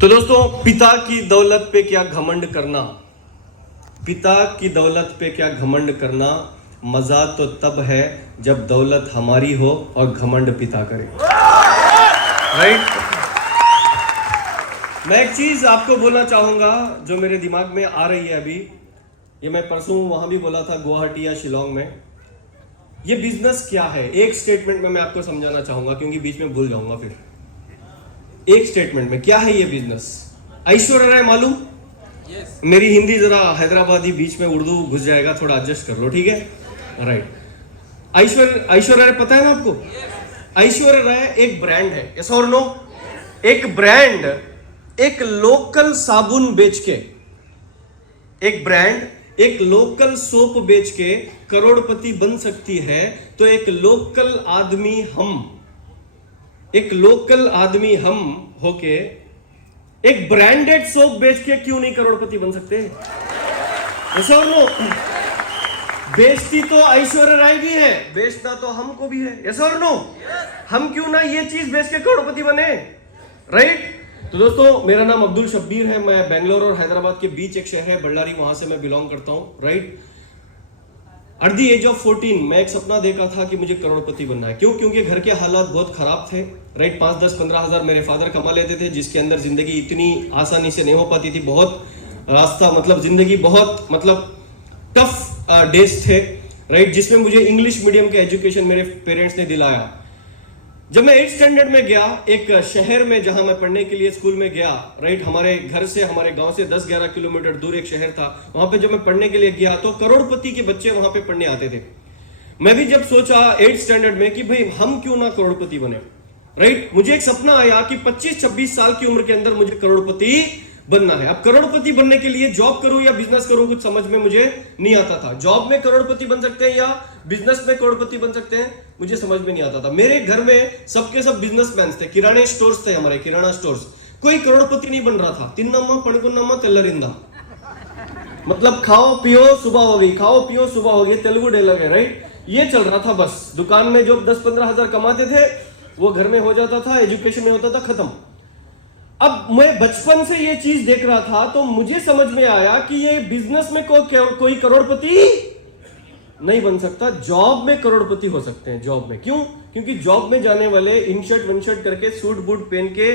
तो दोस्तों, पिता की दौलत पे क्या घमंड करना, पिता की दौलत पे क्या घमंड करना, मजा तो तब है जब दौलत हमारी हो और घमंड पिता करे। राइट? मैं एक चीज आपको बोलना चाहूंगा जो मेरे दिमाग में आ रही है अभी, ये मैं परसों वहां भी बोला था, गुवाहाटी या शिलोंग में। ये बिजनेस क्या है, एक स्टेटमेंट में मैं आपको समझाना चाहूंगा, क्योंकि बीच में भूल जाऊंगा फिर। एक स्टेटमेंट में क्या है ये बिजनेस। ऐश्वर्या राय मालूम? मेरी हिंदी जरा हैदराबादी बीच में उर्दू घुस जाएगा, थोड़ा एडजस्ट कर लो, ठीक है? राइट। ऐश्वर्या राय पता है ना आपको? ऐश्वर्या राय एक ब्रांड है, यस और नो? एक ब्रांड, एक लोकल साबुन बेच के, एक ब्रांड एक लोकल सोप बेच के करोड़पति बन सकती है, तो एक लोकल आदमी हम होके एक ब्रांडेड सोप बेच के क्यों नहीं करोड़पति बन सकते? यस और नो? बेचती तो ऐश्वर्या राय भी है, बेचना तो हमको भी है, यस और नो? हम क्यों ना ये चीज बेच के करोड़पति बने? राइट? तो दोस्तों, मेरा नाम अब्दुल शब्बीर है, मैं बेंगलोर और हैदराबाद के बीच एक शहर है बल्लारी, वहां से मैं बिलोंग करता हूं। Right? At the age of 14 मैं एक सपना देखा था कि मुझे करोड़पति बनना है। क्यों? क्योंकि घर के हालात बहुत खराब थे। राइट? 5, 10, 15 हजार मेरे फादर कमा लेते थे, जिसके अंदर जिंदगी इतनी आसानी से नहीं हो पाती थी। बहुत रास्ता, मतलब जिंदगी बहुत, मतलब टफ डेज थे। राइट? जिसमें मुझे इंग्लिश मीडियम के एजुकेशन मेरे पेरेंट्स ने दिलाया। जब मैं 8th स्टैंडर्ड में गया, एक शहर में जहां मैं पढ़ने के लिए स्कूल में गया, राइट, हमारे घर से, हमारे गांव से 10-11 किलोमीटर दूर एक शहर था, वहां पे जब मैं पढ़ने के लिए गया तो करोड़पति के बच्चे वहां पे पढ़ने आते थे। मैं भी जब सोचा 8th स्टैंडर्ड में कि भाई हम क्यों ना करोड़पति बने, राइट, मुझे एक सपना आया कि 25-26 साल की उम्र के अंदर मुझे करोड़पति बनना है। अब करोड़पति बनने के लिए जॉब करूं या बिजनेस करूं, कुछ समझ में मुझे नहीं आता था। जॉब में करोड़पति बन सकते हैं या बिजनेस में करोड़पति बन सकते हैं, मुझे समझ में नहीं आता था। मेरे घर में सबके सब बिजनेसमैन थे, किराने स्टोर्स थे, हमारे किराना स्टोर्स। कोई करोड़पति नहीं बन रहा था। तिन्नम्मा पणकुन्नम्मा तेल्लरिंदा, मतलब खाओ पियो सुबह हो गई, खाओ पियो सुबह हो गई, तेलुगु डायलॉग है। राइट? ये चल रहा था बस। दुकान में जो 10-15 हजार कमाते थे वो घर में हो जाता था, एजुकेशन में होता था, खत्म। अब मैं बचपन से ये चीज देख रहा था तो मुझे समझ में आया कि ये बिजनेस में कोई करोड़पति नहीं बन सकता, जॉब में करोड़पति हो सकते हैं। जॉब में क्यों? क्योंकि जॉब में जाने वाले इनशर्ट विनशर्ट करके, सूट बूट पहन के,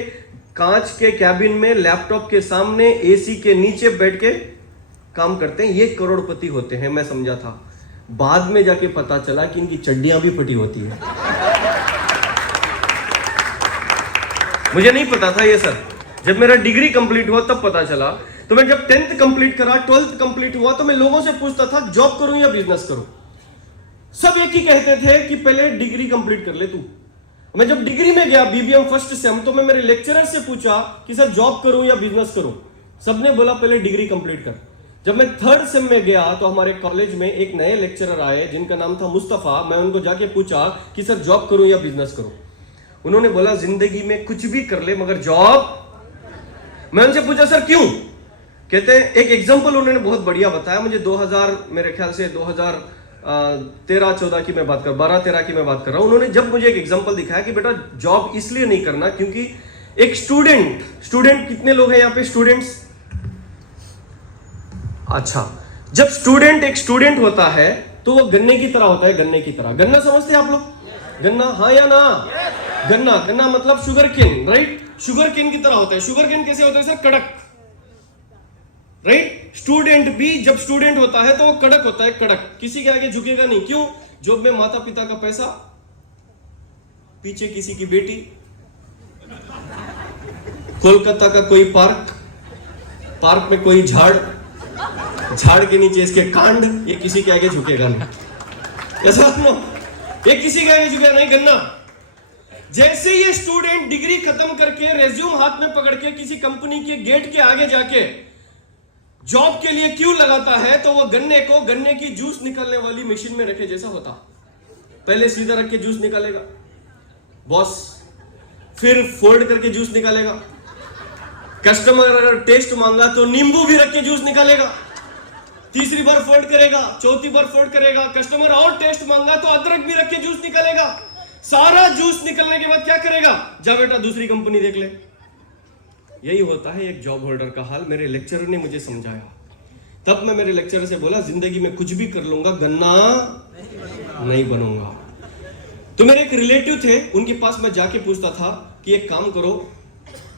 कांच के कैबिन में, लैपटॉप के सामने, एसी के नीचे बैठ के काम करते हैं, ये करोड़पति होते हैं, मैं समझा था। बाद में जाके पता चला कि इनकी चड्डियां भी फटी होती है। मुझे नहीं पता था ये सर। जब मेरा डिग्री कंप्लीट हुआ तब पता चला। तो मैं जब 10th कंप्लीट करा, 12th कंप्लीट हुआ, तो मैं लोगों से पूछता था जॉब करूं या बिजनेस करूं। सब एक ही कहते थे कि पहले डिग्री कंप्लीट कर ले तू। मैं जब डिग्री में गया, बीबीएम फर्स्ट सेम, तो मैं मेरे लेक्चरर से पूछा कि सर जॉब करूं या बिजनेस करूं। सबने बोला पहले डिग्री कंप्लीट कर। जब मैं 3rd सेम में गया तो हमारे कॉलेज में एक नए लेक्चरर आए जिनका नाम था मुस्तफा। मैं उनको जाके पूछा कि सर जॉब करूं या बिजनेस करूं। उन्होंने बोला जिंदगी में कुछ भी कर ले मगर जॉब। मैं उनसे पूछा सर क्यों? कहते हैं, एक एग्जांपल उन्होंने बहुत बढ़िया बताया मुझे। 2000 मेरे ख्याल से 2013-14 की मैं बात कर, 12-13 की मैं बात कर रहा हूं। उन्होंने जब मुझे एक एग्जांपल दिखाया कि बेटा जॉब इसलिए नहीं करना क्योंकि एक स्टूडेंट कितने लोग हैं यहाँ पे स्टूडेंट्स? अच्छा, जब एक स्टूडेंट होता है तो वो गन्ने की तरह होता है, गन्ने की तरह। गन्ना समझते हैं आप लोग? गन्ना, हाँ या ना? गन्ना मतलब sugar cane. Right? Sugar cane की तरह होता है। शुगर केन कैसे होता है सर? कड़क। राइट? स्टूडेंट भी जब स्टूडेंट होता है तो वो कड़क होता है, कड़क, किसी के आगे झुकेगा नहीं। क्यों? जॉब में माता पिता का पैसा, पीछे किसी की बेटी, कोलकाता का कोई पार्क में कोई झाड़ के नीचे इसके कांड, ये किसी के आगे झुकेगा नहीं। ऐसा ये किसी के आगे झुकेगा नहीं। गन्ना जैसे ये स्टूडेंट डिग्री खत्म करके रेज्यूम हाथ में पकड़ के किसी कंपनी के गेट के आगे जाके जॉब के लिए क्यों लगाता है, तो वो गन्ने की जूस निकालने वाली मशीन में रखे जैसा होता। पहले सीधा रख के जूस निकालेगा बॉस, फिर फोल्ड करके जूस निकालेगा। कस्टमर अगर टेस्ट मांगा तो नींबू भी रख के जूस निकालेगा। तीसरी बार फोल्ड करेगा, चौथी बार फोल्ड करेगा। कस्टमर और टेस्ट मांगा तो अदरक भी रख के जूस निकालेगा। सारा जूस निकलने के बाद क्या करेगा? जा बेटा दूसरी कंपनी देख ले। यही होता है एक जॉब होल्डर का हाल। मेरे लेक्चरर ने मुझे समझाया, तब मैं मेरे लेक्चरर से बोला जिंदगी में कुछ भी कर लूंगा, गन्ना नहीं बनूंगा। तो मेरे एक रिलेटिव थे, उनके पास मैं जाके पूछता था कि एक काम करो,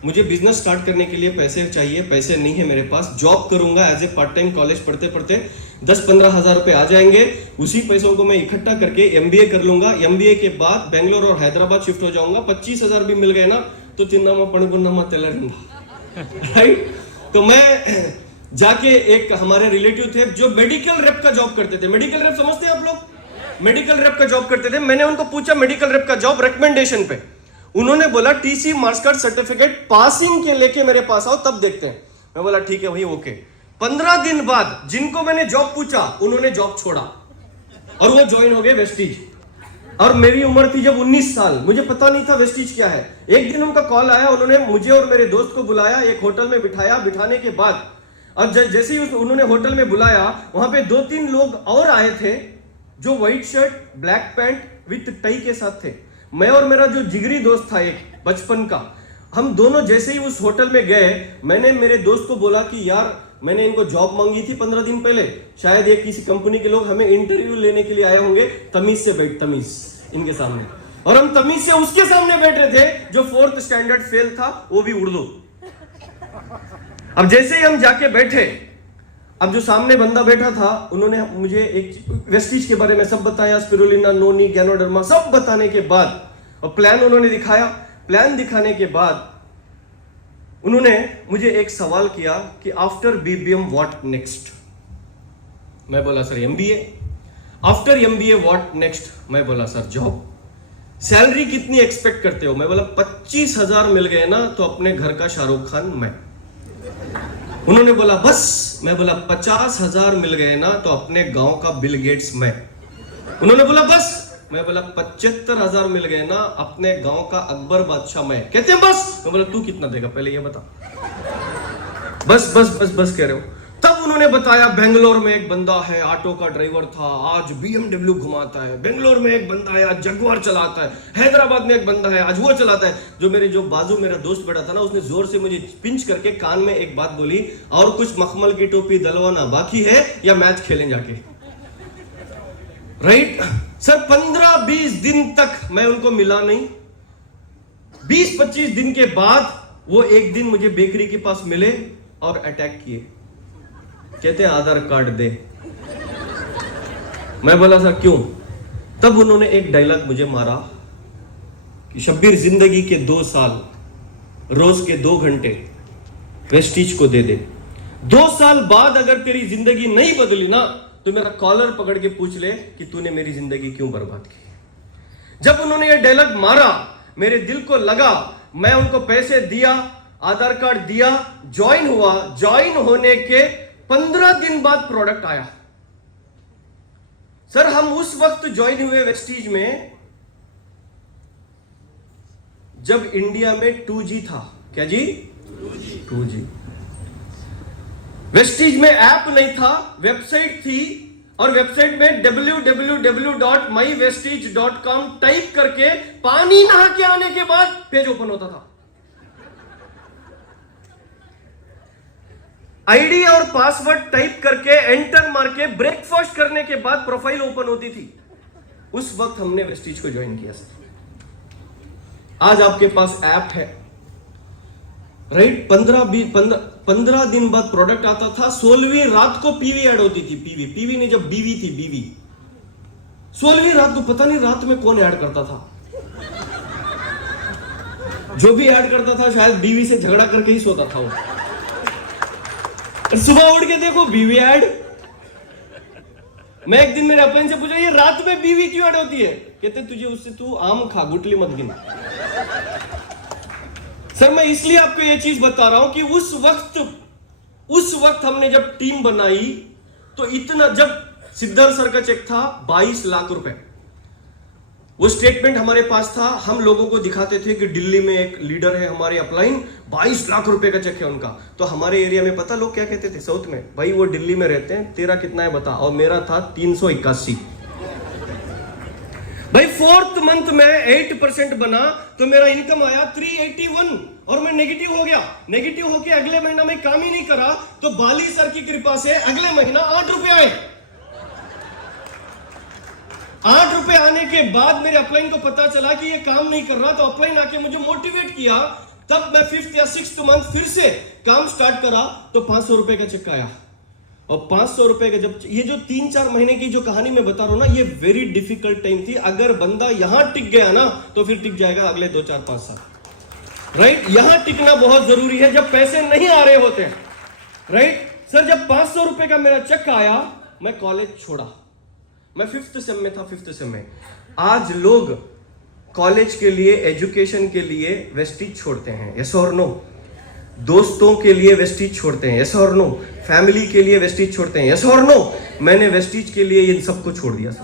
मुझे बिजनेस स्टार्ट करने के लिए पैसे चाहिए, पैसे नहीं है मेरे पास, जॉब करूंगा as a part time, college पढ़ते पढ़ते 10-15 हजार रुपए आ जाएंगे, उसी पैसों को मैं इकट्ठा करके एमबीए कर लूंगा, एमबीए के बाद बेंगलोर और हैदराबाद शिफ्ट हो जाऊंगा, 25 हजार भी मिल गए ना तो तिन्नामा पणबुन्नामा तेलरिंगा, राइट। तो मैं जाके, एक हमारे रिलेटिव थे जो मेडिकल रेप का जॉब करते थे, मेडिकल रेप समझते हैं आप लोग, मेडिकल रेप का जॉब करते थे। मैंने उनको पूछा मेडिकल रेप का जॉब रिकमेंडेशन पे, उन्होंने बोला TC marks card certificate passing के लेके मेरे पास आओ तब देखते हैं। मैं बोला ठीक है भाई, ओके। 15 दिन बाद जिनको मैंने जॉब पूछा उन्होंने जॉब छोड़ा और वो ज्वाइन हो गए वेस्टीज। और मेरी उम्र थी जब 19 साल, मुझे पता नहीं था वेस्टीज क्या है। एक दिन उनका कॉल आया, उन्होंने मुझे और मेरे दोस्त को बुलाया, एक होटल में बिठाया, बिठाने के बाद अब जैसे ही उन्होंने होटल में बुलाया, वहां पे 2-3 लोग और आए थे जो white shirt black pant with tie के साथ थे। मैं और मेरा जो जिगरी दोस्त था एक बचपन का, हम दोनों जैसे ही उस होटल में गए, मैंने मेरे दोस्त को बोला कि यार मैंने इनको जॉब मांगी थी 15 दिन पहले, शायद ये किसी कंपनी के लोग हमें इंटरव्यू लेने के लिए आए होंगे, तमीज से बैठ, तमीज इनके सामने। और हम तमीज से उसके सामने बैठ रहे थे जो 4th स्टैंडर्ड फेल था, वो भी उर्दू। अब जैसे ही हम जाके बैठे, अब जो सामने बंदा बैठा था उन्होंने मुझे एक वेस्टीज के बारे में सब बताया, स्पिरुलिना, नोनी, गैनोडर्मा सब बताने के बाद, और प्लान उन्होंने दिखाया। प्लान दिखाने के बाद उन्होंने मुझे एक सवाल किया कि आफ्टर बीबीएम व्हाट नेक्स्ट। मैं बोला sir MBA. After MBA what next? मैं बोला सर जॉब। सैलरी कितनी एक्सपेक्ट करते हो? मैं बोला 25,000 मिल गए ना तो अपने घर का शाहरुख खान मैं। उन्होंने बोला बस? मैं बोला 50,000 मिल गए ना तो अपने गांव का बिल गेट्स मैं। उन्होंने बोला बस? मैं बोला 75,000 मिल गए ना अपने गांव का अकबर बादशाह मैं। कहते हैं बस? मैं बोला तू कितना देगा पहले ये बता। बस बस बस बस कह रहे हो। तब उन्होंने बताया बेंगलोर में एक बंदा है, ऑटो का ड्राइवर था, आज BMW घुमाता है। बेंगलोर में एक बंदा है, आज जगुआर चलाता है। हैदराबाद में एक बंदा है, आज वो चलाता है। जो बाजू मेरा दोस्त बैठा था ना, उसने जोर से मुझे पिंच करके कान में एक बात बोली, और कुछ मखमल की टोपी दलवाना बाकी है या मैच खेलें जाके, राइट। सर 15-20 दिन तक मैं उनको मिला नहीं। 20-25 दिन के बाद वो एक दिन मुझे बेकरी के पास मिले और अटैक किए। कहते हैं आधार कार्ड दे। मैं बोला सर क्यों? तब उन्होंने एक डायलॉग मुझे मारा कि शब्बीर जिंदगी के 2 साल रोज के 2 घंटे वेस्टीज को दे दे। 2 साल बाद अगर तेरी जिंदगी नहीं बदली ना तो मेरा कॉलर पकड़ के पूछ ले कि तूने मेरी जिंदगी क्यों बर्बाद की। जब उन्होंने ये डायलॉग मारा मेरे दिल को लगा, मैं उनको पैसे दिया, आधार कार्ड दिया, ज्वाइन हुआ। ज्वाइन होने के 15 दिन बाद प्रोडक्ट आया। सर हम उस वक्त ज्वाइन हुए वेस्टीज में जब इंडिया में 2G था। क्या जी? 2G। वेस्टीज में ऐप नहीं था, वेबसाइट थी, और वेबसाइट में www.mywestige.com टाइप करके पानी नहा के आने के बाद पेज ओपन होता था। आईडी और पासवर्ड टाइप करके एंटर मार के ब्रेकफास्ट करने के बाद प्रोफाइल ओपन होती थी। उस वक्त हमने वेस्टीज को ज्वाइन किया। आज आपके पास ऐप है, राइट। 15 दिन बाद प्रोडक्ट आता था। 16वीं रात को पीवी ऐड होती थी। पीवी नहीं, जब बीवी थी, बीवी 16वीं रात को पता नहीं रात में कौन ऐड करता था। जो भी ऐड करता था शायद बीवी से झगड़ा करके ही सोता था वो। सुबह उठ के देखो बीवी ऐड। मैं एक दिन मेरे अपन से पूछा ये रात में बीवी क्यों ऐड होती है? कहते तुझे उससे तू आम खा, गुटली मत गिन। सर मैं इसलिए आपको ये चीज बता रहा हूं कि उस वक्त हमने जब टीम बनाई तो इतना, जब सिद्धार्थ सर का चेक था 22 लाख रुपए, वो स्टेटमेंट हमारे पास था। हम लोगों को दिखाते थे कि दिल्ली में एक लीडर है हमारे अपलाइन, 22 लाख रुपए का चेक है उनका। तो हमारे एरिया में पता लोग क्या कहते थे साउथ में, भाई वो दिल्ली में रहते हैं, तेरा कितना है बता। और मेरा था 381। भाई 4th मंथ में 8% बना तो मेरा इनकम आया 381 और मैं नेगेटिव हो गया। नेगेटिव होके अगले महीना में काम ही नहीं करा तो बाली सर की कृपा से अगले महीना 8 रुपए आए। 8 रुपए आने के बाद मेरे अपलाइन को पता चला कि ये काम नहीं कर रहा, तो अपलाइन आके मुझे मोटिवेट किया। तब मैं 5th या 6th मंथ फिर से काम स्टार्ट करा तो 500 रुपए का चेक आया। और 500 रुपए का जब ये जो 3-4 महीने की जो कहानी मैं बता रहा हूं ना, ये वेरी डिफिकल्ट टाइम थी। अगर बंदा यहां टिक गया ना तो फिर टिक जाएगा अगले 2-4-5 साल। राइट, यहां टिकना बहुत जरूरी है जब पैसे नहीं आ रहे होते हैं। राइट सर, जब 500 रुपए का मेरा चेक आया मैं कॉलेज छोड़ा। मैं 5th सेम में था, 5th सेम में। आज लोग कॉलेज के लिए, एजुकेशन के लिए वेस्टीज छोड़ते हैं, यस और नो? दोस्तों के लिए वेस्टीज छोड़ते हैं, यस और नो? फैमिली के लिए वेस्टीज छोड़ते हैं, यस और नो? मैंने वेस्टीज के लिए इन सबको छोड़ दिया सर।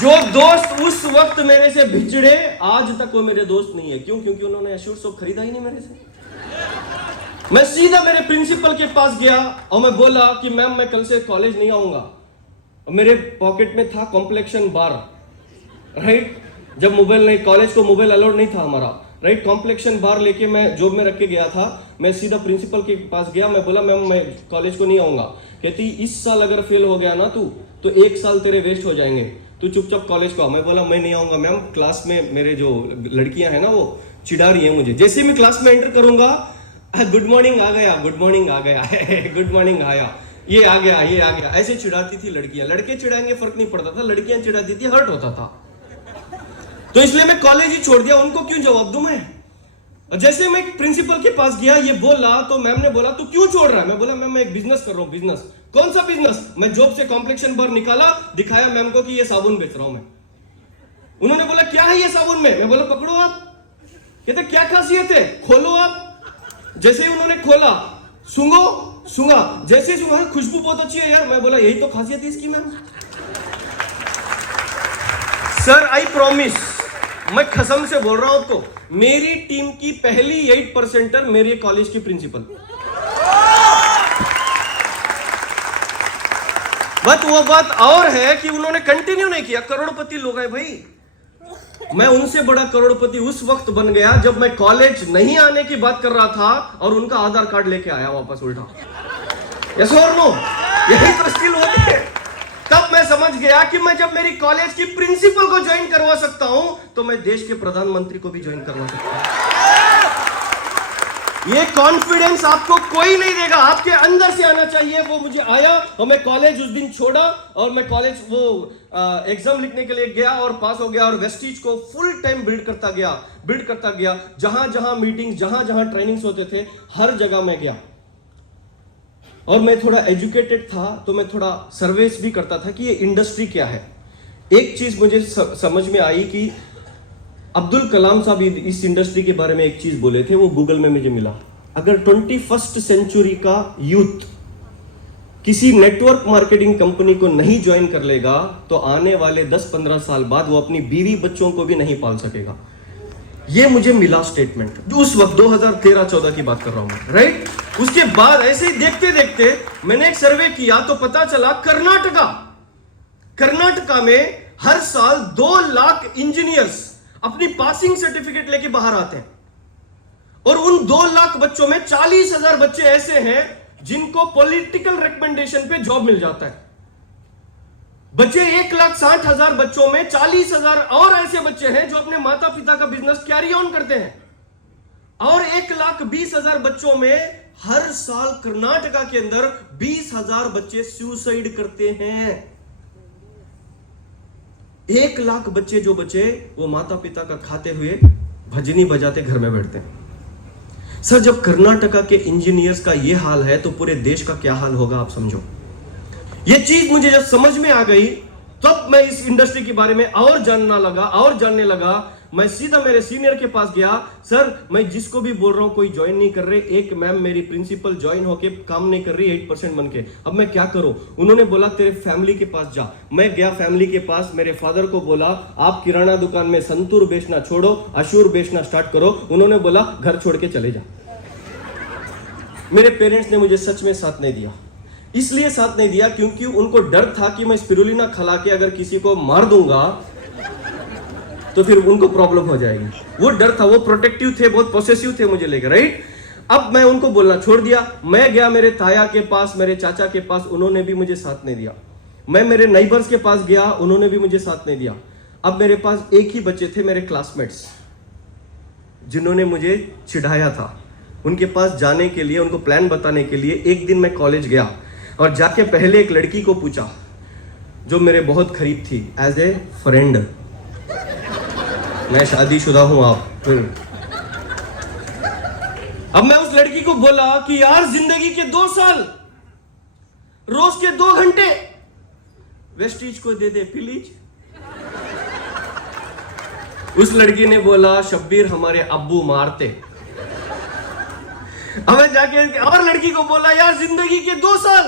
जो दोस्त उस वक्त मेरे से भिजड़े, आज तक वो मेरे दोस्त नहीं है। क्यों? क्योंकि उन्होंने एश्योर सोप खरीदा ही नहीं मेरे से। मैं सीधा मेरे प्रिंसिपल के पास गया और मैं बोला कि मैम मैं कल से कॉलेज नहीं आऊंगा। और मेरे पॉकेट में था कॉम्प्लेक्शन बार। राइट, जब मोबाइल नहीं, कॉलेज को मोबाइल अलाउड नहीं था हमारा। राइट, कॉम्प्लेक्शन बार लेके मैं जॉब में रख के गया था। मैं सीधा प्रिंसिपल के पास गया, मैं बोला मैम मैं कॉलेज को नहीं आऊंगा। कहती इस साल अगर फेल हो गया ना तू तो 1 साल तेरे वेस्ट हो जाएंगे, तू चुपचाप कॉलेज को आ। मैं बोला मैं नहीं आऊंगा मैम, क्लास में मेरे जो लड़कियां हैं ना वो चिढ़ा रही है मुझे। जैसे मैं क्लास में एंटर करूंगा, गुड मॉर्निंग आ गया, गुड मॉर्निंग आ गया, गुड मॉर्निंग आया, ये आ गया, ये आ गया, ऐसे चिढ़ाती थी लड़कियां। लड़के चिढ़ाएंगे फर्क नहीं पड़ता था, लड़कियां चिढ़ाती थी हर्ट होता था। तो इसलिए मैं कॉलेज ही छोड़ दिया। उनको क्यों जवाब दूं मैं? जैसे मैं प्रिंसिपल के पास गया, ये बोला तो मैम ने बोला तू क्यों छोड़ रहा है? मैं बोला मैम मैं एक बिजनेस कर रहा हूं। बिजनेस? कौन सा बिजनेस? मैं जॉब से कॉम्प्लेक्शन बार निकाला, दिखाया मैम को कि ये साबुन बेच रहा हूं मैं। उन्होंने बोला क्या है ये साबुन में? मैं बोला पकड़ो आप। कहते क्या खासियत है? खोलो आप। जैसे ही उन्होंने खोला, सूंघो, सूंघा, जैसे ही सूंघा, खुशबू बहुत अच्छी है यार। मैं बोला यही तो खासियत है इसकी मैम। सर आई प्रॉमिस, मैं कसम से बोल रहा हूं आपको, मेरी टीम की पहली 8%er मेरे कॉलेज की प्रिंसिपल। बट वो बात और है कि उन्होंने कंटिन्यू नहीं किया। करोड़पति लोग हैं भाई। मैं उनसे बड़ा करोड़पति उस वक्त बन गया जब मैं कॉलेज नहीं आने की बात कर रहा था और उनका आधार कार्ड लेके आया वापस उल्टा। यस और नो? यही तो स्किल होती है। तब मैं समझ गया कि मैं जब मेरी कॉलेज की प्रिंसिपल को ज्वाइन करवा सकता हूं तो मैं देश के प्रधानमंत्री को भी ज्वाइन करवा सकता हूं। ये कॉन्फिडेंस आपको कोई नहीं देगा, आपके अंदर से आना चाहिए। वो मुझे आया और मैं कॉलेज उस दिन छोड़ा और मैं कॉलेज वो एग्जाम लिखने के लिए गया और पास हो गया और वेस्टीज को फुल टाइम बिल्ड करता गया। जहां जहां मीटिंग, जहां जहां ट्रेनिंग्स होते थे, हर जगह मैं गया। और मैं थोड़ा एजुकेटेड था तो मैं थोड़ा सर्वेस भी करता था कि ये इंडस्ट्री क्या है। एक चीज मुझे समझ में आई कि अब्दुल कलाम साहब इस इंडस्ट्री के बारे में एक चीज बोले थे, वो गूगल में मुझे मिला। अगर 21st सेंचुरी का यूथ किसी नेटवर्क मार्केटिंग कंपनी को नहीं ज्वाइन कर लेगा तो आने वाले 10-15 साल बाद वो अपनी बीवी बच्चों को भी नहीं पाल सकेगा। ये मुझे मिला स्टेटमेंट, जो उस वक्त 2013-14 की बात कर रहा हूं मैं। राइट, उसके बाद ऐसे ही देखते देखते मैंने एक सर्वे किया तो पता चला कर्नाटका में हर साल 2 लाख इंजीनियर्स अपनी पासिंग सर्टिफिकेट लेके बाहर आते हैं। और उन 2 लाख बच्चों में 40,000 बच्चे ऐसे हैं जिनको पॉलिटिकल रिकमेंडेशन पे जॉब मिल जाता है। बच्चे 1,60,000 बच्चों में 40,000 और ऐसे बच्चे हैं जो अपने माता पिता का बिजनेस कैरी ऑन करते हैं। और 1,20,000 बच्चों में हर साल कर्नाटका के अंदर 20,000 बच्चे सुसाइड करते हैं। 1 लाख बच्चे जो बचे वो माता पिता का खाते हुए भजनी बजाते घर में बैठते हैं। सर, जब कर्नाटका के इंजीनियर्स का ये हाल है तो पूरे देश का क्या हाल होगा आप समझो। ये चीज मुझे जब समझ में आ गई तब मैं इस इंडस्ट्री के बारे में और जानने लगा। मैं सीधा मेरे सीनियर के पास गया, सर मैं जिसको भी बोल रहा हूं कोई ज्वाइन नहीं कर रहे। एक मैम मेरी प्रिंसिपल ज्वाइन होके काम नहीं कर रही 8% बन के, अब मैं क्या करूं? उन्होंने बोला तेरे फैमिली के पास जा। मैं गया फैमिली के पास, मेरे फादर को बोला आप किराना दुकान में संतूर बेचना छोड़ो, अशूर बेचना स्टार्ट करो। उन्होंने बोला घर छोड़ के चले जा। मेरे पेरेंट्स ने मुझे सच में साथ नहीं दिया। इसलिए साथ नहीं दिया क्योंकि उनको डर था कि मैं स्पिरुलिना खिला के अगर किसी को मार दूंगा तो फिर उनको प्रॉब्लम हो जाएगी। वो डर था, वो प्रोटेक्टिव थे, बहुत पॉसेसिव थे मुझे लेकर, राइट। अब मैं उनको बोलना छोड़ दिया। मैं गया मेरे ताया के पास, मेरे चाचा के पास, उन्होंने भी मुझे साथ नहीं दिया। मैं मेरे नाइबर्स के पास गया, उन्होंने भी मुझे साथ नहीं दिया। अब मेरे पास एक ही बच्चे थे, मेरे क्लासमेट्स, जिन्होंने मुझे चिढ़ाया था। उनके पास जाने के लिए, उनको प्लान बताने के लिए एक दिन मैं कॉलेज गया और जाके पहले एक लड़की को पूछा जो मेरे बहुत करीब थी, एज ए फ्रेंड। मैं शादीशुदा हूं आप फिर। अब मैं उस लड़की को बोला कि यार जिंदगी के 2 साल, रोज के 2 घंटे वेस्टीज को दे दे प्लीज। उस लड़की ने बोला शब्बीर हमारे अब्बू मारते। अब मैं जाके और लड़की को बोला यार जिंदगी के 2 साल,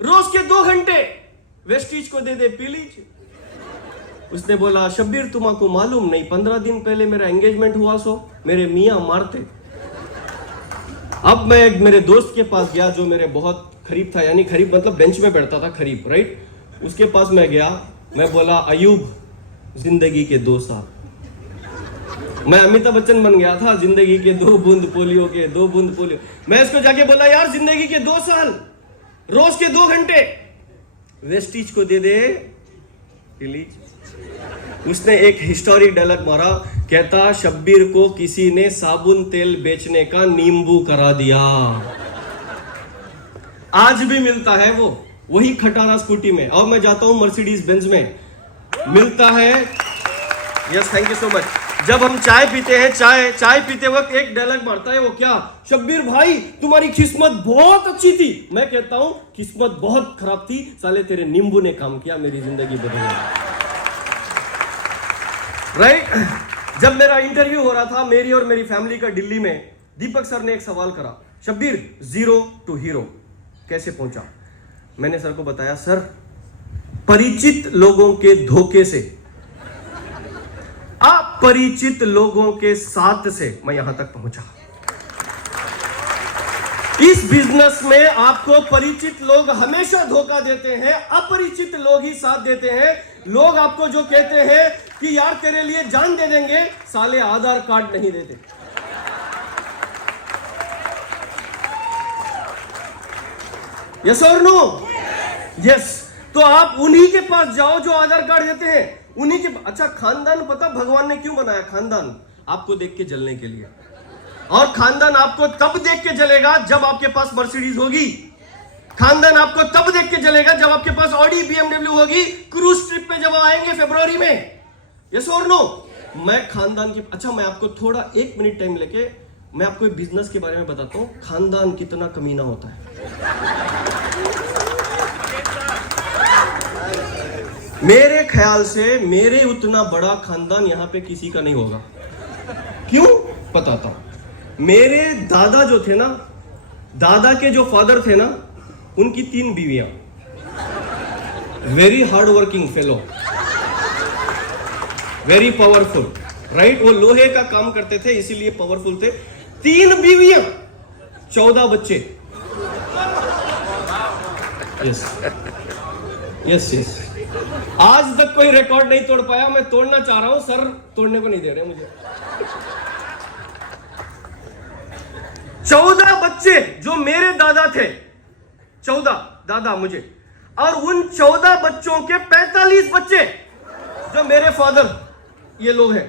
रोज के 2 घंटे वेस्टीज को दे दे प्लीज। उसने बोला शब्बीर तुमको मालूम नहीं, 15 दिन पहले मेरा एंगेजमेंट हुआ सो मेरे मियां मारते। अब मैं मेरे दोस्त के पास गया जो मेरे बहुत करीब था, यानी करीब मतलब बेंच में बैठता था करीब, राइट। उसके पास मैं गया, मैं बोला अयूब जिंदगी के 2 साल। मैं अमिताभ बच्चन बन गया था, जिंदगी के 2 बूंद पोलियो के, 2 बूंद पोलियो। मैं इसको जाके बोला यार जिंदगी के 2 साल, रोज के 2 घंटे वेस्टीज को दे दे प्लीज। उसने एक हिस्टोरिक डायलॉग मारा, कहता शब्बीर को किसी ने साबुन तेल बेचने का नींबू करा दिया। आज भी मिलता है वो, वही खटारा स्कूटी में। और मैं जाता हूं मर्सिडीज बेंज में, मिलता है। Yes thank you so much. जब हम चाय पीते हैं, चाय पीते वक्त एक डायलॉग मारता है, वो क्या, शब्बीर भाई तुम्हारी किस्मत बहुत अच्छी थी। मैं कहता हूं किस्मत बहुत खराब थी, साले तेरे नींबू ने काम किया, मेरी जिंदगी बदल। राइट जब मेरा इंटरव्यू हो रहा था मेरी और मेरी फैमिली का दिल्ली में, दीपक सर ने एक सवाल करा, शब्बीर 0 to हीरो कैसे पहुंचा। मैंने सर को बताया सर परिचित लोगों के धोखे से, अपरिचित लोगों के साथ से मैं यहां तक पहुंचा। इस बिजनेस में आपको परिचित लोग हमेशा धोखा देते हैं, अपरिचित लोग ही साथ देते हैं। लोग आपको जो कहते हैं कि यार तेरे लिए जान दे देंगे, साले आधार कार्ड नहीं देते। यस और नो? यस। तो आप उन्हीं के पास जाओ जो आधार कार्ड देते हैं, उन्हीं के। अच्छा खानदान पता भगवान ने क्यों बनाया? खानदान आपको देख के जलने के लिए, और खानदान आपको तब देख के जलेगा जब आपके पास मर्सिडीज होगी। खानदान आपको तब देख के जलेगा जब आपके पास ऑडी बीएमडब्ल्यू होगी, क्रूज ट्रिप पे जब आएंगे फरवरी में। यस और नो? मैं खानदान के। अच्छा मैं आपको थोड़ा 1 मिनट टाइम लेके मैं आपको एक बिजनेस के बारे में बताता हूं, खानदान कितना कमीना होता है। मेरे ख्याल से मेरे उतना बड़ा खानदान यहां पे किसी का नहीं होगा। क्यों? बताता हूं। मेरे दादा जो थे ना, दादा के जो फादर थे ना, उनकी 3 बीवियां, very hard working fellow, very powerful, right. वो लोहे का काम करते थे इसीलिए पावरफुल थे। 3 बीवियां, 14 बच्चे। Yes yes yes. आज तक कोई रिकॉर्ड नहीं तोड़ पाया। मैं तोड़ना चाह रहा हूं, सर तोड़ने को नहीं दे रहे मुझे। 14 बच्चे जो मेरे दादा थे, 14 दादा मुझे, और उन 14 बच्चों के 45 बच्चे जो मेरे फादर ये लोग हैं।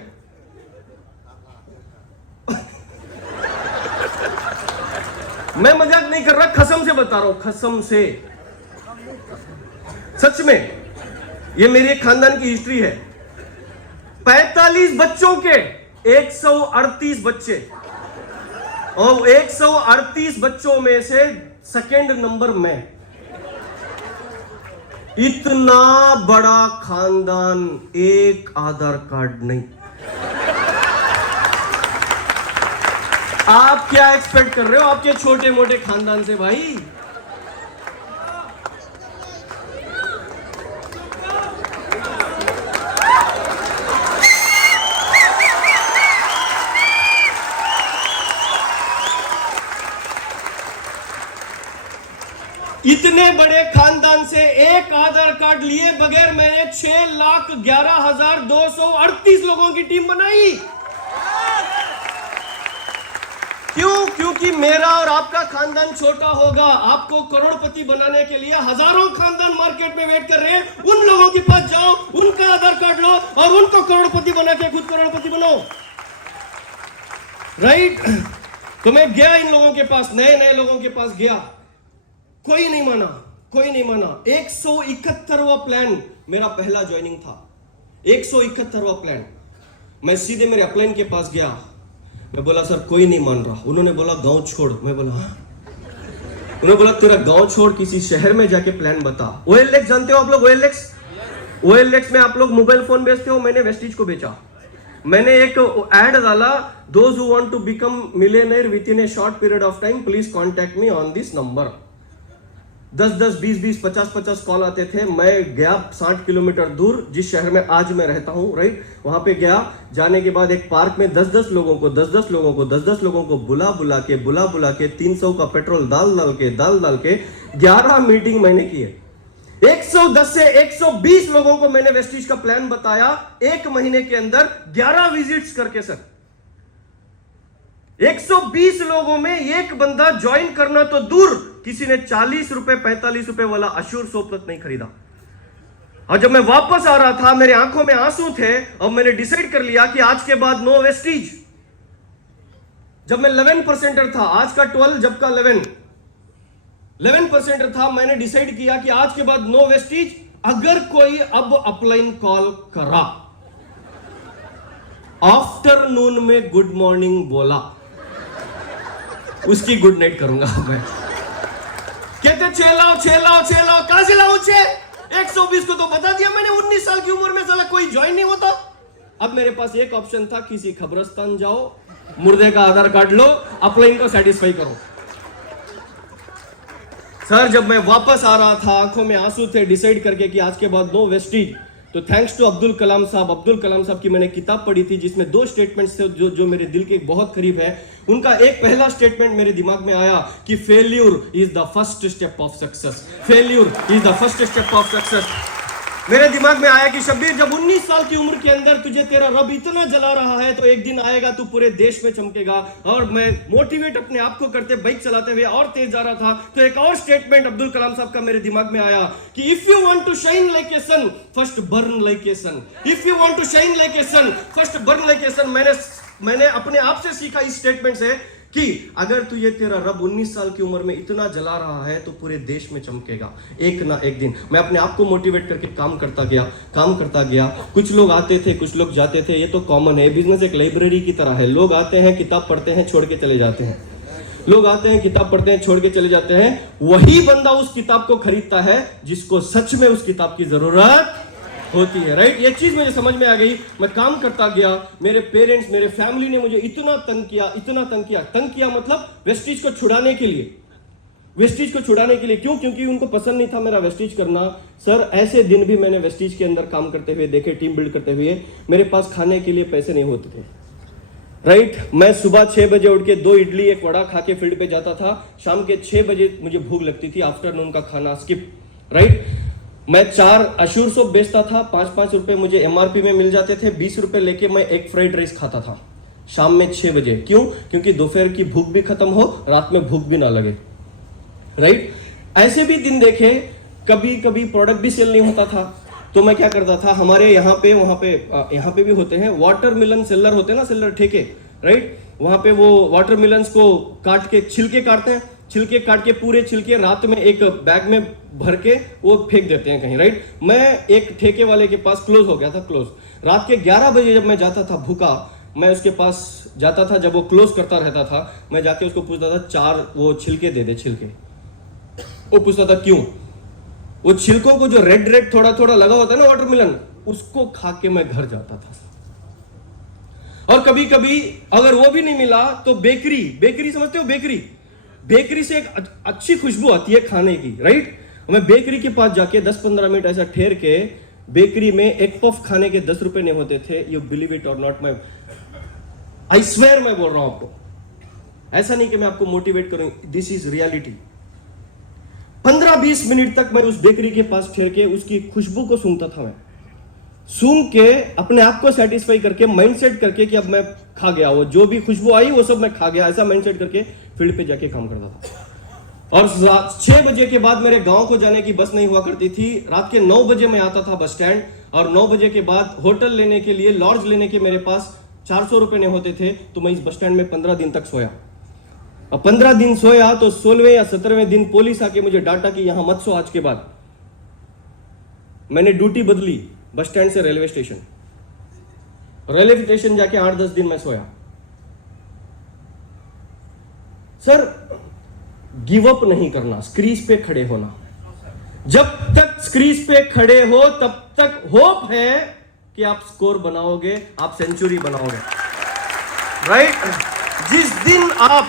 मैं मजाक नहीं कर रहा, कसम से बता रहा हूं, कसम से, सच में। ये मेरे खानदान की हिस्ट्री है। 45 बच्चों के 138 बच्चे, और 138 बच्चों में से सेकंड नंबर मैं। इतना बड़ा खानदान, एक आधार कार्ड नहीं। आप क्या एक्सपेक्ट कर रहे हो आपके छोटे मोटे खानदान से भाई? इतने बड़े खानदान से एक आधार कार्ड लिए बगैर मैंने 6,11,238 लोगों की टीम बनाई। क्यों? क्योंकि मेरा और आपका खानदान छोटा होगा। आपको करोड़पति बनाने के लिए हजारों खानदान मार्केट में वेट कर रहे हैं। उन लोगों के पास जाओ, उनका आधार कार्ड लो और उनको करोड़पति बना के खुद करोड़पति बनो। राइट? तो मैं गया इन लोगों के पास, नए नए लोगों के पास गया, कोई नहीं माना, कोई नहीं माना। 171वां प्लान मेरा पहला ज्वाइनिंग था। 171वां प्लान। मैं सीधे मेरे अपलाइन के पास गया, मैं बोला सर कोई नहीं मान रहा। उन्होंने बोला गांव छोड़। मैं बोला हाँ। उन्होंने बोला तेरा गांव छोड़, किसी शहर में जाके प्लान बता। OLX जानते हो आप लोग? OLX में आप लोग मोबाइल फोन बेचते हो, मैंने वेस्टीज को बेचा। मैंने एक एड डाला, those who want to become millionaire within a short period of time please contact me on this number. 10-10, 20-20, 50-50 call आते थे। मैं गया 60 किलोमीटर दूर, जिस शहर में आज मैं रहता हूं, राइट, वहां पे गया। जाने के बाद एक पार्क में 10-10 लोगों को 10-10 लोगों को बुला बुला के 300 का पेट्रोल डाल डाल के 11 मीटिंग मैंने किए। 110 से 120 लोगों को मैंने वेस्टीज का प्लान बताया। एक महीने के अंदर 11 विजिट्स करके सर। 120 लोगों में एक बंदा ज्वाइन करना तो दूर, किसी ने 40 रुपए 45 रुपए वाला अश्योर सोप तक नहीं खरीदा। और जब मैं वापस आ रहा था, मेरे आंखों में आंसू थे और मैंने डिसाइड कर लिया कि आज के बाद नो वेस्टीज। जब मैं 11% था, आज का 12, जब का 11% था, मैंने डिसाइड किया कि आज के बाद नो वेस्टीज। अगर कोई अब अपलाइन कॉल करा, आफ्टरनून में गुड मॉर्निंग बोला, उसकी गुड नाइट करूंगा मैं। कहते छह लाओ कहां से लाओ? 120 को तो बता दिया मैंने। 19 साल की उम्र में साला कोई ज्वाइन नहीं होता। अब मेरे पास एक ऑप्शन था, किसी खबरस्तान जाओ, मुर्दे का आधार कार्ड लो, अपलाइन को सेटिस्फाई करो। सर जब मैं वापस आ रहा था, आंखों में आंसू थे, डिसाइड करके कि आज के बाद नो वेस्टीज। तो थैंक्स टू अब्दुल कलाम साहब की मैंने किताब पढ़ी थी, जिसमें 2 स्टेटमेंट्स थे जो मेरे दिल के बहुत करीब है। उनका एक पहला स्टेटमेंट मेरे दिमाग में आया कि failure is the first step of success. Failure is the first step of success. मेरे दिमाग में आया कि शब्बीर, जब 19 साल की उम्र के अंदर तुझे तेरा रब इतना जला रहा है, तो एक दिन आएगा तू पूरे देश में चमकेगा। और मैं मोटिवेट अपने आप को करते, बाइक चलाते हुए और तेज जा रहा था, तो एक और स्टेटमेंट अब्दुल कलाम साहब का मेरे दिमाग में आया कि if you want to shine like a sun, first burn like a sun. If you want to shine like a sun, first burn like a sun. मैंने अपने आप से सीखा इस स्टेटमेंट से कि अगर तुझे तेरा रब 19 साल की उम्र में इतना जला रहा है, तो पूरे देश में चमकेगा एक ना एक दिन। मैं अपने आप को मोटिवेट करके काम करता गया। कुछ लोग आते थे, कुछ लोग जाते थे, ये तो कॉमन है। बिजनेस एक लाइब्रेरी की तरह है। लोग आते हैं, किताब पढ़ते हैं, छोड़ के चले जाते हैं। लोग आते हैं, किताब पढ़ते हैं, छोड़ के चले जाते हैं। वही बंदा उस किताब को खरीदता है जिसको सच में उस किताब की जरूरत होती है। राइट? ये चीज मुझे समझ में आ गई। मैं काम करता गया। मेरे पेरेंट्स, मेरे फैमिली ने मुझे इतना तंग किया मतलब वेस्टीज को छुड़ाने के लिए। क्यों? क्योंकि उनको पसंद नहीं था मेरा वेस्टीज करना। सर ऐसे दिन भी मैंने वेस्टीज के अंदर काम करते हुए देखे, टीम बिल्ड करते हुए। मेरे पास खाने के लिए पैसे नहीं होते थे। राइट? मैं सुबह 6 बजे उठ के 2 इडली 1 वड़ा खा के फील्ड पे जाता था। शाम के 6 बजे मुझे भूख लगती थी। आफ्टरनून का खाना स्किप। राइट? मैं 4 अश्योर सोप बेचता था। 5-5 रुपए मुझे MRP में मिल जाते थे। 20 रुपए लेके मैं 1 फ्राइड राइस खाता था शाम में 6 बजे। क्यों? क्योंकि दोपहर की भूख भी खत्म हो, रात में भूख भी ना लगे। राइट? ऐसे भी दिन देखे। कभी कभी प्रोडक्ट भी सेल नहीं होता था, तो मैं क्या करता था, हमारे यहाँ पे भी होते हैं वाटरमेलन सेलर होते हैं ना, सेलर ठेके। राइट? वहां पे वो वाटरमेलन्स को काट के छिलके काटते हैं। छिलके काट के पूरे छिलके रात में एक बैग में भर के वो फेंक देते हैं कहीं। राइट? मैं एक ठेके वाले के पास क्लोज हो गया था। रात के 11 बजे जब मैं जाता था भूखा, मैं उसके पास जाता था। जब वो क्लोज करता रहता था, मैं जाके उसको पूछता था 4 वो छिलके दे दे। छिलके वो पूछता था क्यों? वो छिलकों को जो रेड थोड़ा थोड़ा लगा होता है ना वाटरमेलन, उसको खा के मैं घर जाता था। और कभी कभी अगर वो भी नहीं मिला तो बेकरी समझते हो? बेकरी से एक अच्छी खुशबू आती है खाने की। राइट? मैं बेकरी के पास जाके 10-15 मिनट ऐसा ठहर के, बेकरी में एक पफ खाने के 10 रुपए नहीं होते थे। यू बिलीव इट और नॉट, आई स्वेयर मैं बोल रहा हूं आपको। ऐसा नहीं कि मैं आपको मोटिवेट करूं, दिस इज रियलिटी। 15 15-20 मिनट तक मैं उस बेकरी के पास ठहर के उसकी खुशबू को सूंघता था। मैं सूंघ के अपने आप को सेटिस्फाई करके, माइंडसेट करके कि अब मैं खा गया, वो जो भी खुशबू आई वो सब मैं खा गया, ऐसा माइंडसेट करके फील्ड पे जाके काम करता था। और 6 बजे के बाद मेरे गांव को जाने की बस नहीं हुआ करती थी। रात के 9 बजे मैं आता था बस स्टैंड, और 9 बजे के बाद होटल लेने के लिए, लॉज लेने के मेरे पास 400 रुपए नहीं होते थे। तो मैं इस बस स्टैंड में 15 दिन तक सोया। अब 15 दिन सोया तो 16वें या 17वें दिन पुलिस आके मुझे डांटा कि यहां मत सो आज के बाद। मैंने ड्यूटी बदली, बस स्टैंड से रेलवे स्टेशन। रेलवे स्टेशन जाके 8-10 दिन मैं सोया। सर, गिव अप नहीं करना, स्क्रीज पे खड़े होना। जब तक स्क्रीज पे खड़े हो तब तक होप है कि आप स्कोर बनाओगे, आप सेंचुरी बनाओगे, राइट? जिस दिन आप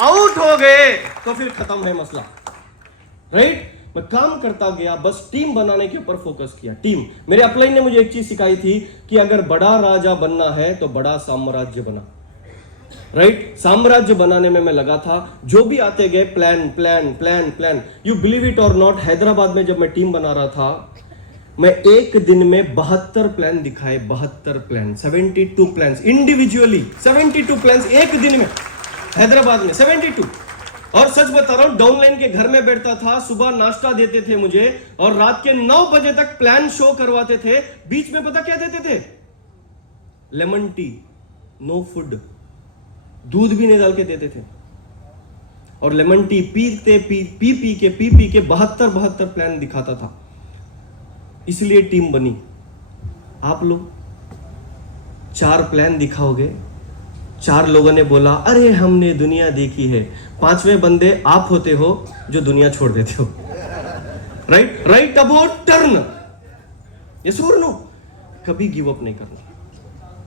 आउट हो गए तो फिर खत्म है मसला, राइट? मैं काम करता गया, बस टीम बनाने के ऊपर फोकस किया। टीम, मेरे अपलाइन ने मुझे एक चीज सिखाई थी कि अगर बड़ा राजा बनना है तो बड़ा साम्राज्य बना, राइट? साम्राज्य बनाने में मैं लगा था। जो भी आते गए, plan plan plan plan. You believe it और नॉट, हैदराबाद में जब मैं टीम बना रहा था, मैं एक दिन में 72 प्लान दिखाए, 72 प्लान, 72 प्लान इंडिविजुअली, 72 प्लान एक दिन में हैदराबाद में, 72। और सच बता रहा हूं, डाउनलाइन के घर में बैठता था, सुबह नाश्ता देते थे मुझे, और रात के 9 बजे तक प्लान शो करवाते थे। बीच में पता क्या देते थे? लेमन टी, नो फूड, दूध भी नहीं डाल के देते थे। और लेमन टी पीते पी के 72 प्लान दिखाता था। इसलिए टीम बनी। आप लोग 4 प्लान दिखाओगे, 4 लोगों ने बोला अरे हमने दुनिया देखी है, 5वें बंदे आप होते हो जो दुनिया छोड़ देते हो, right? Right about turn, yes और नो? कभी गिव अप नहीं करना।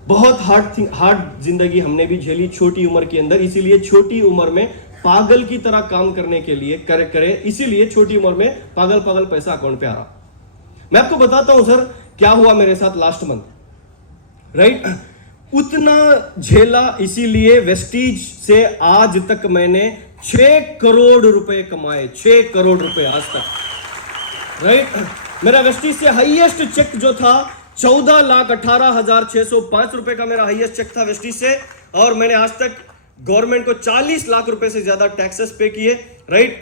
बहुत हार्ड जिंदगी हमने भी झेली छोटी उम्र के अंदर, इसीलिए छोटी उम्र में पागल की तरह काम करने के लिए करे, इसीलिए छोटी उम्र में पागल पैसा अकाउंट पे आ रहा। मैं आपको बताता हूं सर क्या हुआ मेरे साथ लास्ट मंथ, राइट? उतना झेला, इसीलिए वेस्टीज से आज तक मैंने 6 करोड़ रुपए कमाए, 6 करोड़ रुपए आज तक, राइट? मेरा वेस्टीज से हाईएस्ट चेक जो था 14,18,605 रुपए का मेरा हाईएस्ट चेक था वेस्टीज से, और मैंने आज तक गवर्नमेंट को 40 लाख रुपए से ज्यादा टैक्सेस पे किए, राइट?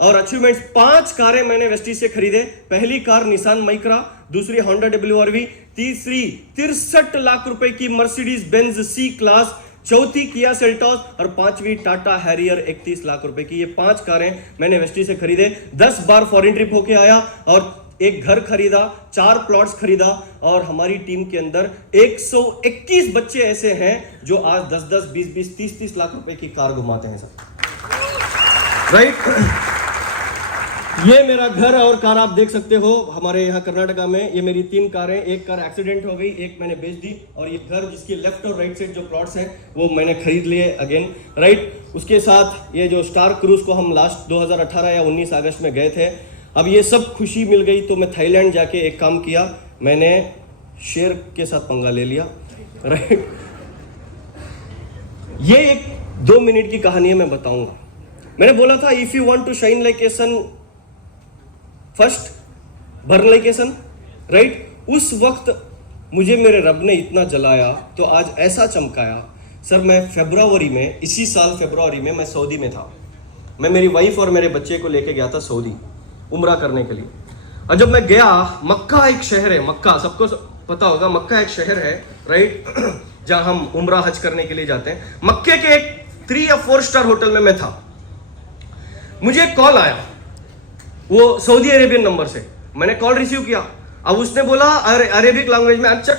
और अचीवमेंट्स, 5 कारें मैंने वेस्टीज से खरीदे। पहली कार निसान माइक्रा, दूसरी होंडा WRV, तीसरी 63 लाख रुपए की मर्सिडीज बेंज सी क्लास, चौथी किया सेल्टॉस, और 5वीं टाटा हैरियर 31 लाख रुपए की। ये 5 कारें मैंने वेस्टीज से खरीदे। 10 बार फॉरेन ट्रिप होके आया, और एक घर खरीदा, 4 प्लॉट्स खरीदा, और हमारी टीम के अंदर 121 बच्चे ऐसे हैं जो आज 10-10, 20-20, 30-30 लाख रुपए की कार घुमाते हैं सर, राइट? ये मेरा घर और कार आप देख सकते हो हमारे यहाँ कर्नाटका में। ये मेरी 3 कारें, एक कार एक्सीडेंट हो गई, एक मैंने बेच दी, और ये घर जिसकी लेफ्ट और राइट साइड जो प्लॉट्स हैं वो मैंने खरीद लिए अगेन, राइट? उसके साथ ये जो स्टार क्रूज को हम लास्ट 2018 या 19 अगस्त में गए थे। अब ये सब खुशी मिल गई तो मैं थाईलैंड जाके एक काम किया, मैंने शेर के साथ पंगा ले लिया, राइट? ये एक 2 मिनट की कहानी है, मैं बताऊंगा। मैंने बोला था if you want to shine like a sun first burn like a sun, right? उस वक्त मुझे मेरे रब ने इतना जलाया तो आज ऐसा चमकाया। सर मैं फरवरी में, इसी साल फरवरी में मैं सऊदी में था। मैं मेरी वाइफ और मेरे बच्चे को लेके गया था सऊदी उम्रा करने के लिए। और जब मैं गया, मक्का एक शहर है, मक्का सबको पता होगा, मक्का एक शहर है, राइट? जहां हम उम्रा हज करने के लिए जाते हैं। मक्के के एक 3 या 4 स्टार होटल में मैं था। मुझे एक कॉल आया, वो सऊदी अरेबियन नंबर से। मैंने कॉल रिसीव किया। अब उसने बोला अरेबिक लैंग्वेज में, अच्छा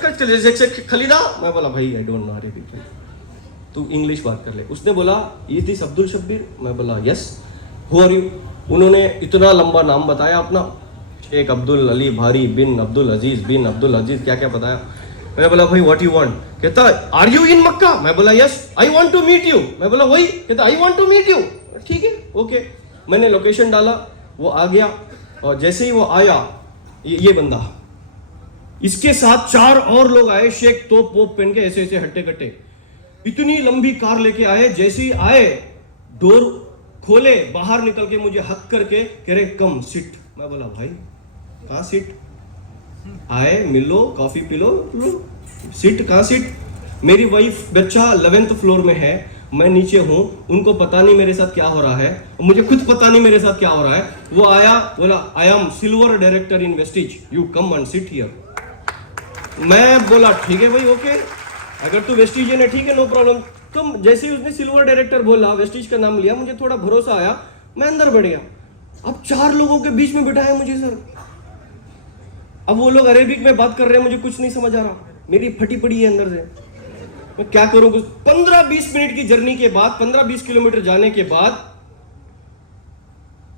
खलीदा। मैं बोला भाई आई डोंट नो अरेबिक, तू इंग्लिश बात कर ले। उसने बोला इज दिस अब्दुल शब्बीर? मैं बोला यस, हु आर यू? उन्होंने इतना लंबा नाम बताया अपना, शेख अब्दुल अली भारी बिन अब्दुल अजीज बिन अब्दुल अजीज क्या क्या बताया। मैंने बोला भाई व्हाट यू वांट? कहता आर यू इन मक्का? मैं बोला yes, I want to meet you. मैं बोला वही। कहता I want to meet you. ठीक है, ओके। मैंने लोकेशन डाला, वो आ गया, और जैसे ही वो आया, ये बंदा, इसके साथ 4 और लोग आए, शेख तोप वोप पहन के, ऐसे ऐसे हट्टे कट्टे, इतनी लंबी कार लेके आए। जैसे ही आए, डोर खोले, बाहर निकल के मुझे हक करके कह रहे कम सिट। मैं बोला भाई कहाँ सीट, आए मिलो कॉफी पी लो, सीट कहाँ सीट। मेरी वाइफ बच्चा 11th फ्लोर में है, मैं नीचे हूँ, उनको पता नहीं मेरे साथ क्या हो रहा है, मुझे खुद पता नहीं मेरे साथ क्या हो रहा है। वो आया बोला I am silver director in Vestige, you come and sit here. मैं बोला ठीक है भाई ओके, अगर तू वेस्टीजियन है ठीक है नो प्रॉब्लम। तो जैसे ही उसने सिल्वर डायरेक्टर बोला, वेस्टीज का नाम लिया, मुझे थोड़ा भरोसा आया, मैं अंदर बैठ गया। अब 4 लोगों के बीच में बिठाया मुझे सर। अब वो लोग अरेबिक में बात कर रहे हैं, मुझे कुछ नहीं समझ आ रहा, मेरी फटी पड़ी है अंदर से, मैं क्या करूं। कुछ 15-20 मिनट की जर्नी के बाद, 15-20 किलोमीटर जाने के बाद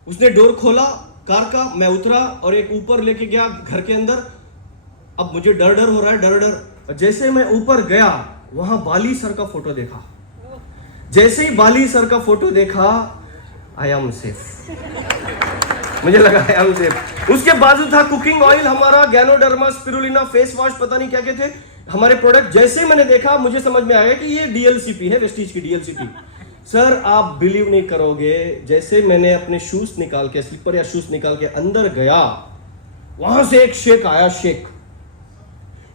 उसने डोर खोला कार का, मैं उतरा और एक ऊपर लेके गया घर के अंदर। अब मुझे डर हो रहा है, डर। जैसे मैं ऊपर गया वहां बाली सर का फोटो देखा। जैसे ही बाली सर का फोटो देखा आई एम सेफ, मुझे लगा आई एम सेफ। उसके बाजू था कुकिंग ऑयल हमारा, गैनोडर्मा, स्पिरुलिना, फेस वॉश, पता नहीं क्या क्या थे हमारे प्रोडक्ट। जैसे ही मैंने देखा मुझे समझ में आया कि ये डीएलसीपी है, वेस्टीज की डीएलसीपी। सर आप बिलीव नहीं करोगे, जैसे मैंने अपने शूज निकाल के, स्लीपर या शूज निकाल के अंदर गया, वहां से एक शेक आया, शेक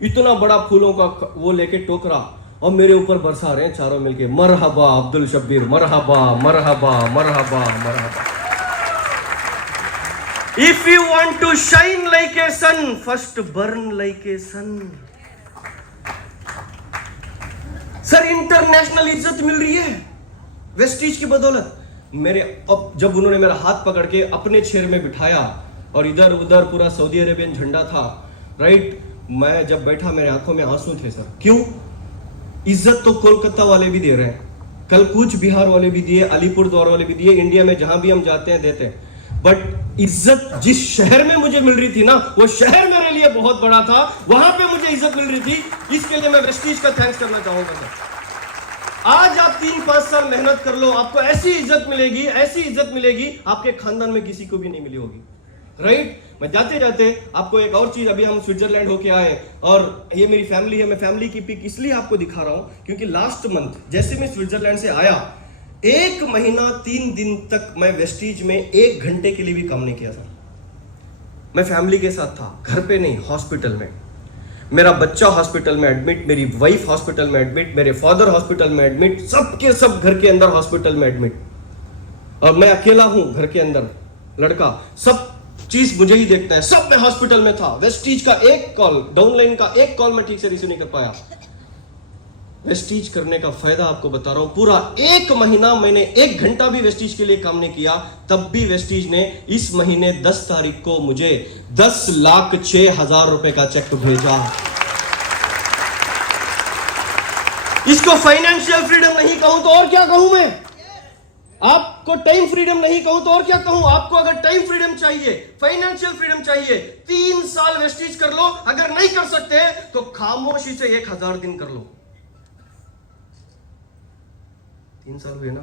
इतना बड़ा फूलों का वो लेके टोकरा, और मेरे ऊपर बरसा रहे हैं चारों मिलके, मरहबा अब्दुल शब्बीर, मरहबा मरहबा मरहबा मरहबा। If you want to shine like a sun, first burn like a sun. Sir international इज्जत मिल रही है वेस्टीज की बदौलत। मेरे अब जब उन्होंने मेरा हाथ पकड़ के अपने चेयर में बिठाया और इधर उधर पूरा सऊदी अरेबियन झंडा था, राइट, मैं जब बैठा मेरे आंखों में आंसू थे सर। क्यों? इज्जत तो कोलकाता वाले भी दे रहे हैं, कल कूच बिहार वाले भी दिए, अलीपुर द्वार वाले भी दिए, इंडिया में जहां भी हम जाते हैं देते हैं। बट इज्जत जिस शहर में मुझे मिल रही थी ना, वो शहर मेरे लिए बहुत बड़ा था, वहां पे मुझे इज्जत मिल रही थी। इसके लिए मैं वेस्टीज का थैंक्स करना चाहूंगा सर। आज आप 3-5 साल मेहनत कर लो, आपको ऐसी इज्जत मिलेगी, ऐसी इज्जत मिलेगी आपके खानदान में किसी को भी नहीं मिली होगी, राइट। मैं जाते जाते आपको एक और चीज, अभी हम स्विट्जरलैंड होके आए और ये मेरी फैमिली है, मैं फैमिली की पिक इसलिए आपको दिखा रहा हूं क्योंकि लास्ट मंथ जैसे मैं स्विट्जरलैंड से आया, 1 महीना 3 दिन तक मैं वेस्टीज में 1 घंटे के लिए भी काम नहीं किया था। मैं फैमिली के साथ था, घर पे नहीं, हॉस्पिटल में। मेरा बच्चा हॉस्पिटल में एडमिट, मेरी वाइफ हॉस्पिटल में एडमिट, मेरे फादर हॉस्पिटल में एडमिट, सबके सब घर के अंदर हॉस्पिटल में एडमिट, और मैं अकेला हूं घर के अंदर, लड़का, सब चीज मुझे ही देखता है। सब मैं हॉस्पिटल में था। वेस्टीज का एक कॉल, डाउनलाइन का एक कॉल मैं ठीक से रिसीव नहीं कर पाया। वेस्टीज करने का फायदा आपको बता रहा हूं, पूरा 1 महीना मैंने 1 घंटा भी वेस्टीज के लिए काम नहीं किया, तब भी वेस्टीज ने इस महीने 10 तारीख को मुझे 10,06,000 रुपए का चेक भेजा। इसको फाइनेंशियल फ्रीडम नहीं कहूं तो और क्या कहूं मैं? आपको टाइम फ्रीडम नहीं कहूं तो और क्या कहूं? आपको अगर टाइम फ्रीडम चाहिए, फाइनेंशियल फ्रीडम चाहिए, 3 साल वेस्टीज कर लो। अगर नहीं कर सकते तो खामोशी से 1000 दिन कर लो। 3 साल हुए ना?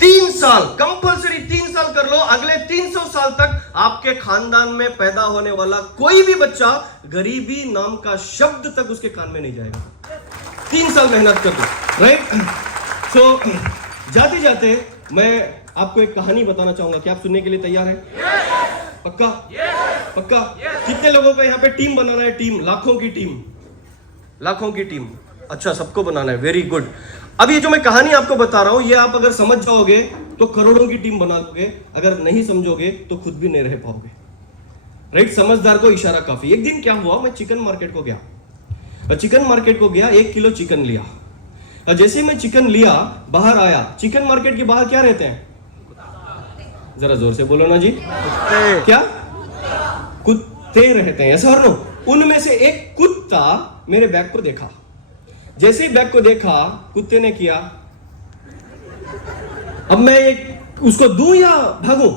3 साल कंपल्सरी, 3 साल कर लो। अगले 300 साल तक आपके खानदान में पैदा होने वाला कोई भी बच्चा गरीबी नाम का शब्द तक उसके कान में नहीं जाएगा। 3 साल मेहनत कर दो, राइट। तो जाते जाते मैं आपको एक कहानी बताना चाहूंगा। क्या आप सुनने के लिए तैयार हैं? पक्का? पक्का? कितने लोगों को यहाँ पे टीम बनाना है? टीम, लाखों की टीम, लाखों की टीम। अच्छा, सबको बनाना है, वेरी गुड। अब ये जो मैं कहानी आपको बता रहा हूं, ये आप अगर समझ जाओगे तो करोड़ों की टीम बना लोगे, अगर नहीं समझोगे तो खुद भी नहीं रह पाओगे, राइट। समझदार को इशारा काफी। एक दिन क्या हुआ, मैं चिकन मार्केट को गया, 1 किलो चिकन लिया। और जैसे मैं चिकन लिया, बाहर आया, चिकन मार्केट के बाहर क्या रहते हैं? जरा जोर से बोलो ना जी। कुत्ते। क्या? कुत्ते रहते हैं, ऐसा और नो? उनमें से एक कुत्ता मेरे बैग को देखा। जैसे ही बैग को देखा, कुत्ते ने किया, अब मैं एक उसको दूं या भागूं?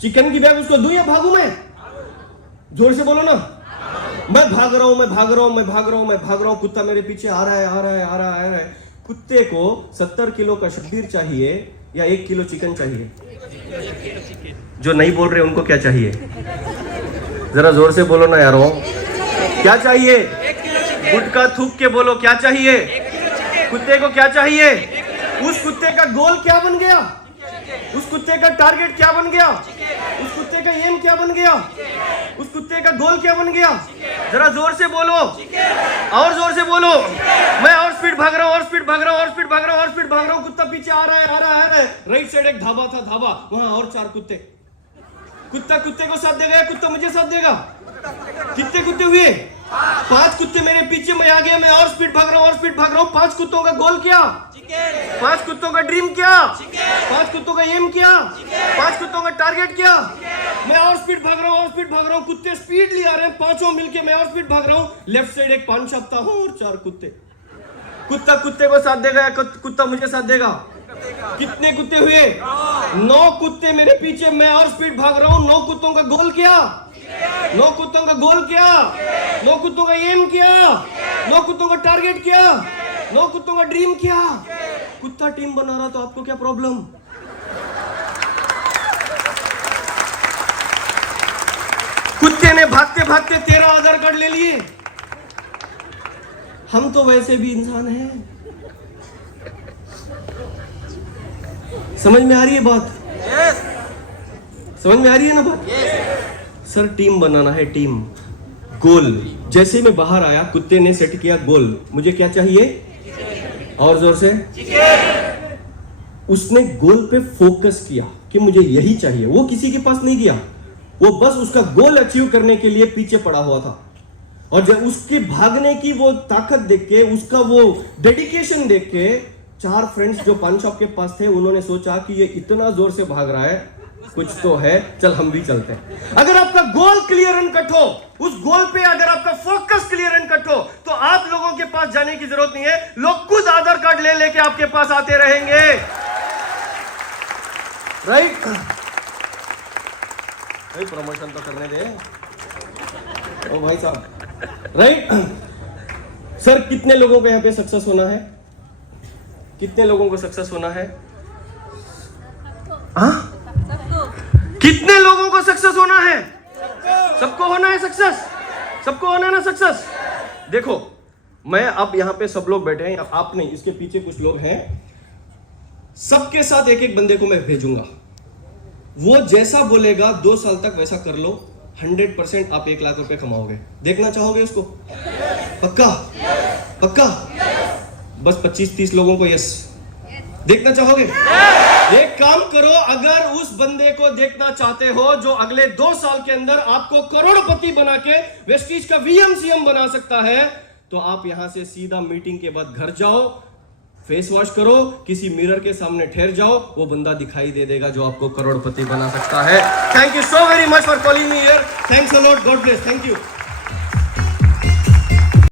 चिकन की बैग उसको दूं या भागूं मैं? जोर से बोलो ना। मैं भाग रहा हूं। कुत्ता मेरे पीछे आ रहा है। कुत्ते को 70 किलो का शब्बीर चाहिए या 1 किलो चिकन चाहिए? जो नहीं बोल रहे उनको क्या चाहिए? जरा जोर से बोलो ना यारो, क्या चाहिए? गुटका थूक के बोलो, क्या चाहिए? कुत्ते को क्या चाहिए? उस कुत्ते का गोल क्या बन गया? उस कुत्ते का टारगेट क्या बन गया? उस कुत्ते का एम क्या बन गया? उस कुत्ते का गोल क्या बन गया? जरा जोर से बोलो, और जोर से बोलो। मैं और स्पीड भाग रहा हूं, और स्पीड भाग रहा हूं, और स्पीड भाग रहा हूं, और स्पीड भाग रहा हूं। कुत्ता पीछे आ रहा है, आ रहा है, आ रहा है। राइट साइड एक ढाबा था, ढाबा, वहां और 4 कुत्ते। कुत्ता कुत्ते को साथ देगा या कुत्ता मुझे साथ देगा? कितने कुत्ते हुए? 5 कुत्ते मेरे पीछे, मैं आ गया, मैं और स्पीड भाग रहा हूं, और स्पीड भाग रहा हूं। 5 कुत्तों का गोल क्या? 5 कुत्तों का ड्रीम क्या? 5 कुत्तों का एम क्या? 5 कुत्तों का टारगेट क्या? मैं और स्पीड भाग रहा हूं, और स्पीड भाग रहा हूं। कुत्ते स्पीड ले आ रहे हैं, पांचों मिलके, मैं और स्पीड भाग रहा हूं। लेफ्ट साइड एक पान शॉप था, और 4 कुत्ते। कुत्ता कुत्ते को साथ देगा या कुत्ता मुझे साथ देगा? कितने कुत्ते हुए? 9 कुत्ते मेरे पीछे, मैं और स्पीड भाग रहा हूं। 9 कुत्तों का गोल क्या? 9 कुत्तों का गोल क्या? 9 कुत्तों का एम क्या? 9 कुत्तों का टारगेट क्या? 9 कुत्तों का ड्रीम क्या? कुत्ता टीम बना रहा तो आपको क्या प्रॉब्लम? कुत्ते ने भागते भागते 13 आधार कार्ड ले लिए। हम तो वैसे भी इंसान हैं। समझ में आ रही है बात? समझ में आ रही है ना बात? सर टीम बनाना है, टीम, गोल। जैसे मैं बाहर आया, कुत्ते ने सेट किया गोल, मुझे क्या चाहिए? और जोर से। उसने गोल पे फोकस किया कि मुझे यही चाहिए। वो किसी के पास नहीं गया, वो बस उसका गोल अचीव करने के लिए पीछे पड़ा हुआ था। और जब उसके भागने की वो ताकत देख के, उसका वो डेडिकेशन देख के, 4 फ्रेंड्स जो पान शॉप के पास थे, उन्होंने सोचा कि ये इतना जोर से भाग रहा है, कुछ तो है, चल हम भी चलते हैं। अगर आपका गोल क्लियर एंड कट हो, उस गोल पे अगर आपका फोकस क्लियर एंड कट हो, तो आप लोगों के पास जाने की जरूरत नहीं है। लोग खुद आधार कार्ड ले लेके आपके पास आते रहेंगे। राइट? प्रमोशन तो करने दे ओ भाई साहब। राइट? सर कितने लोगों को यहां पे सक्सेस होना है? कितने लोगों को सक्सेस होना है? हाँ? कितने लोगों को सक्सेस होना है? सबको होना है सक्सेस। सबको होना है ना सक्सेस। देखो, मैं अब यहां पे सब लोग बैठे हैं, आप नहीं, इसके पीछे कुछ लोग हैं। सबके साथ एक एक बंदे को मैं भेजूंगा। वो जैसा बोलेगा 2 साल तक वैसा कर लो, 100% आप 1 लाख रुपए कमाओगे। देखना चाहोगे उसको? पक्का? पक्का? बस 25-30 लोगों को यस देखना चाहोगे? एक काम करो, अगर उस बंदे को देखना चाहते हो जो अगले 2 साल के अंदर आपको करोड़पति बना के वेस्टीज का वीएम सीएम बना सकता है, तो आप यहां से सीधा मीटिंग के बाद घर जाओ, फेस वॉश करो, किसी मिरर के सामने ठहर जाओ, वो बंदा दिखाई दे देगा जो आपको करोड़पति बना सकता है। Thank you so very much for calling me here. Thanks a lot, God bless, thank you.